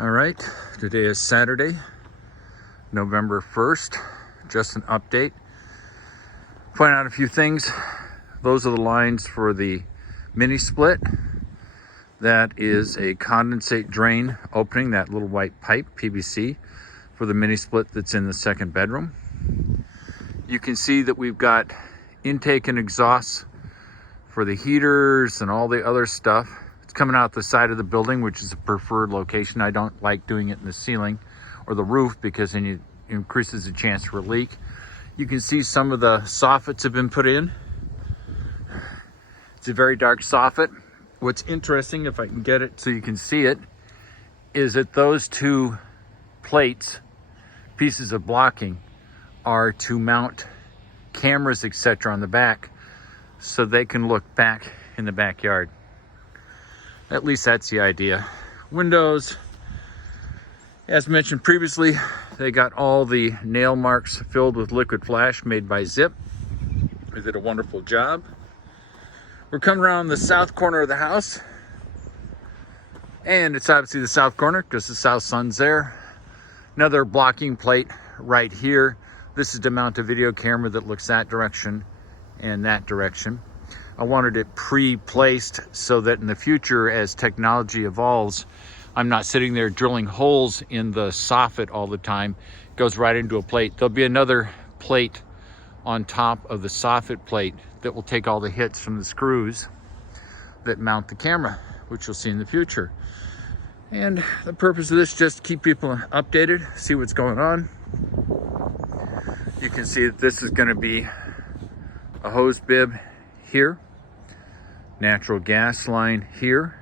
All right, today is Saturday, November 1st. Just an update. Point out a few things. Those are the lines for the mini split. That is a condensate drain opening, that little white pipe, PVC, for the mini split that's in the second bedroom. You can see that we've got intake and exhaust for the heaters and all the other stuff. It's coming out the side of the building, which is a preferred location. I don't like doing it in the ceiling or the roof because then it increases the chance for a leak. You can see some of the soffits have been put in. It's a very dark soffit. What's interesting, if I can get it so you can see it, is that those two plates, pieces of blocking, are to mount cameras, etc. on the back so they can look back in the backyard. At least that's the idea. Windows, as mentioned previously, they got all the nail marks filled with liquid flash made by Zip. They did a wonderful job. We're coming around the south corner of the house, and it's obviously the south corner because the south sun's there. Another blocking plate right here. This is to mount a video camera that looks that direction and that direction. I wanted it pre-placed so that in the future, as technology evolves, I'm not sitting there drilling holes in the soffit all the time. It goes right into a plate. There'll be another plate on top of the soffit plate that will take all the hits from the screws that mount the camera, which you'll see in the future. And the purpose of this is just to keep people updated, see what's going on. You can see that this is going to be a hose bib here, natural gas line here,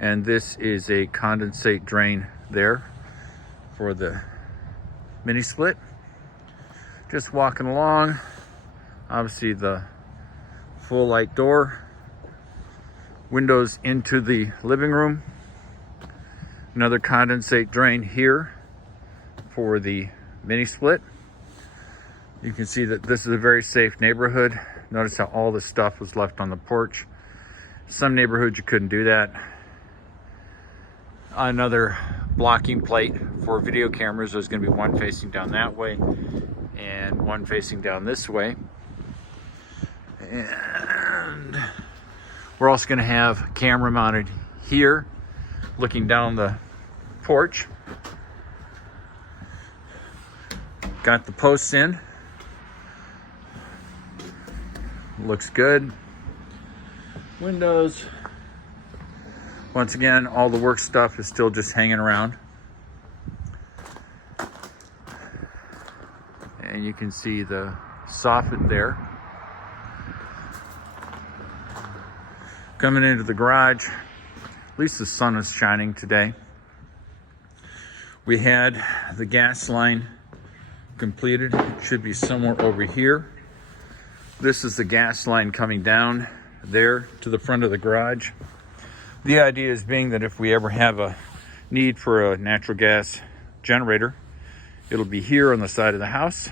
and this is a condensate drain there for the mini split. Just walking along, obviously the full light door, windows into the living room, another condensate drain here for the mini split. You can see that this is a very safe neighborhood. Notice how all the stuff was left on the porch. Some neighborhoods you couldn't do that. Another blocking plate for video cameras. There's going to be one facing down that way and one facing down this way. And we're also going to have camera mounted here, looking down the porch. Got the posts in. Looks good. Windows. Once again, all the work stuff is still just hanging around. And you can see the soffit there. Coming into the garage, at least the sun is shining today. We had the gas line completed. It should be somewhere over here. This is the gas line coming down there to the front of the garage. The idea is being that if we ever have a need for a natural gas generator, it'll be here on the side of the house,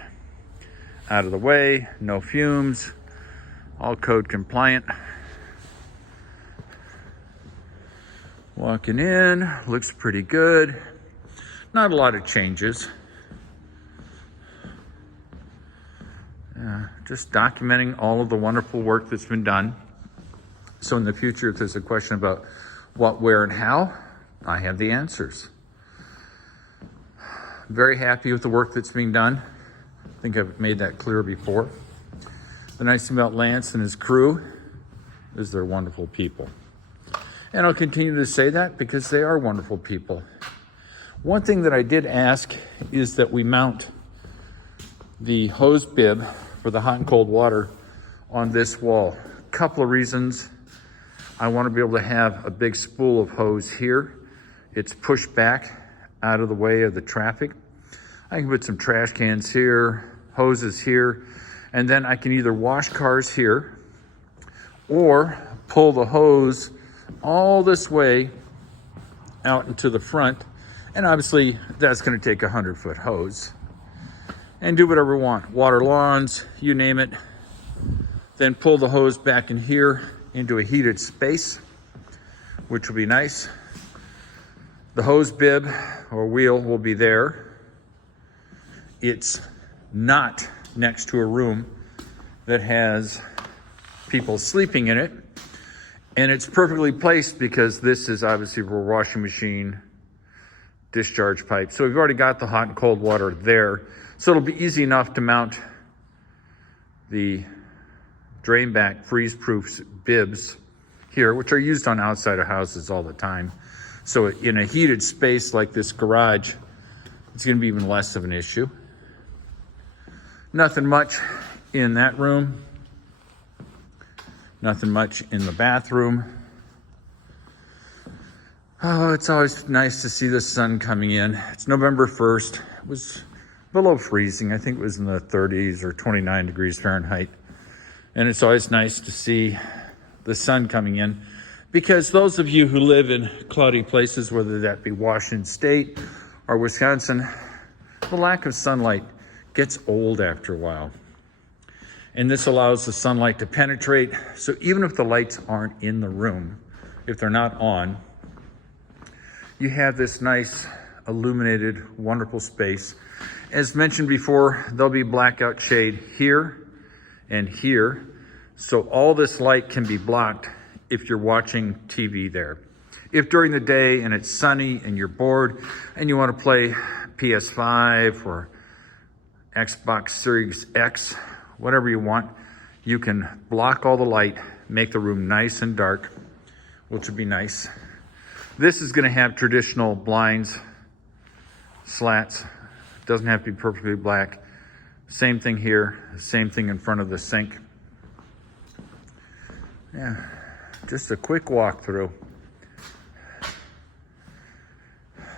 out of the way, no fumes, all code compliant. Walking in, looks pretty good. Not a lot of changes. Just documenting all of the wonderful work that's been done. So in the future, if there's a question about what, where, and how, I have the answers. Very happy with the work that's being done. I think I've made that clear before. The nice thing about Lance and his crew is they're wonderful people. And I'll continue to say that because they are wonderful people. One thing that I did ask is that we mount the hose bib for the hot and cold water on this wall. A couple of reasons. I want to be able to have a big spool of hose here. It's pushed back out of the way of the traffic. I can put some trash cans here, hoses here, and then I can either wash cars here or pull the hose all this way out into the front. And obviously that's going to take a 100-foot hose. And do whatever we want, water lawns, you name it. Then pull the hose back in here into a heated space, which will be nice. The hose bib or wheel will be there. It's not next to a room that has people sleeping in it. And it's perfectly placed because this is obviously for a washing machine discharge pipe. So we've already got the hot and cold water there. So it'll be easy enough to mount the drain back freeze-proof bibs here, which are used on outside of houses all the time. So in a heated space like this garage, it's going to be even less of an issue. Nothing much in that room. Nothing much in the bathroom. Oh, it's always nice to see the sun coming in. It's November 1st. It was below freezing. I think it was in the 30s or 29 degrees Fahrenheit. And it's always nice to see the sun coming in, because those of you who live in cloudy places, whether that be Washington State or Wisconsin, the lack of sunlight gets old after a while. And this allows the sunlight to penetrate. So even if the lights aren't in the room, if they're not on, you have this nice illuminated, wonderful space. As mentioned before, there'll be blackout shade here and here. So all this light can be blocked if you're watching TV there. If during the day and it's sunny and you're bored and you want to play PS5 or Xbox Series X, whatever you want, you can block all the light, make the room nice and dark, which would be nice. This is going to have traditional blinds, slats. Doesn't have to be perfectly black. Same thing here, same thing in front of the sink. Yeah, just a quick walkthrough.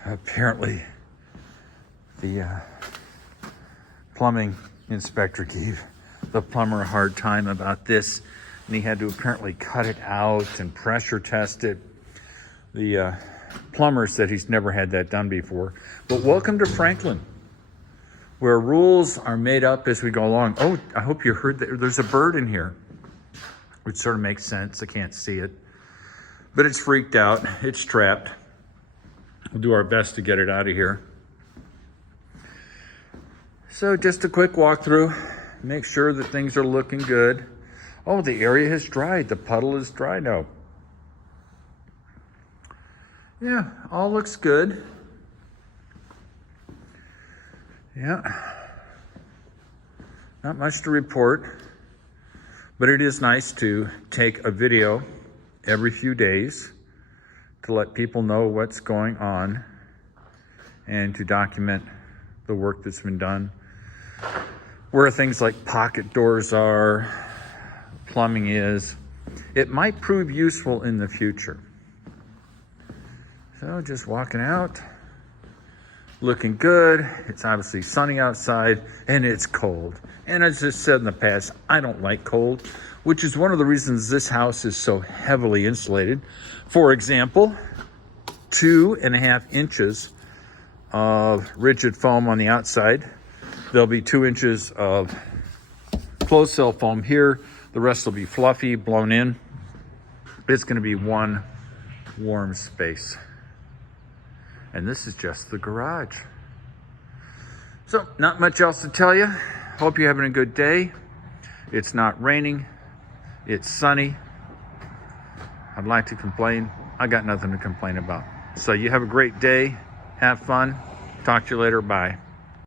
Apparently, the plumbing inspector gave the plumber a hard time about this, and he had to apparently cut it out and pressure test it. The plumber said he's never had that done before. But welcome to Franklin, where rules are made up as we go along. Oh, I hope you heard that there's a bird in here, which sort of makes sense. I can't see it, but it's freaked out. It's trapped. We'll do our best to get it out of here. So just a quick walkthrough. Make sure that things are looking good. Oh, the area has dried. The puddle is dry now. Yeah, all looks good. Yeah. Not much to report, but it is nice to take a video every few days to let people know what's going on and to document the work that's been done. Where things like pocket doors are, plumbing is. It might prove useful in the future. So just walking out, looking good. It's obviously sunny outside and it's cold. And as I said in the past, I don't like cold, which is one of the reasons this house is so heavily insulated. For example, 2.5 inches of rigid foam on the outside. There'll be 2 inches of closed cell foam here. The rest will be fluffy, blown in. It's going to be one warm space. And this is just the garage. So not much else to tell you. Hope you're having a good day. It's not raining. It's sunny. I'd like to complain. I got nothing to complain about. So you have a great day. Have fun. Talk to you later. Bye.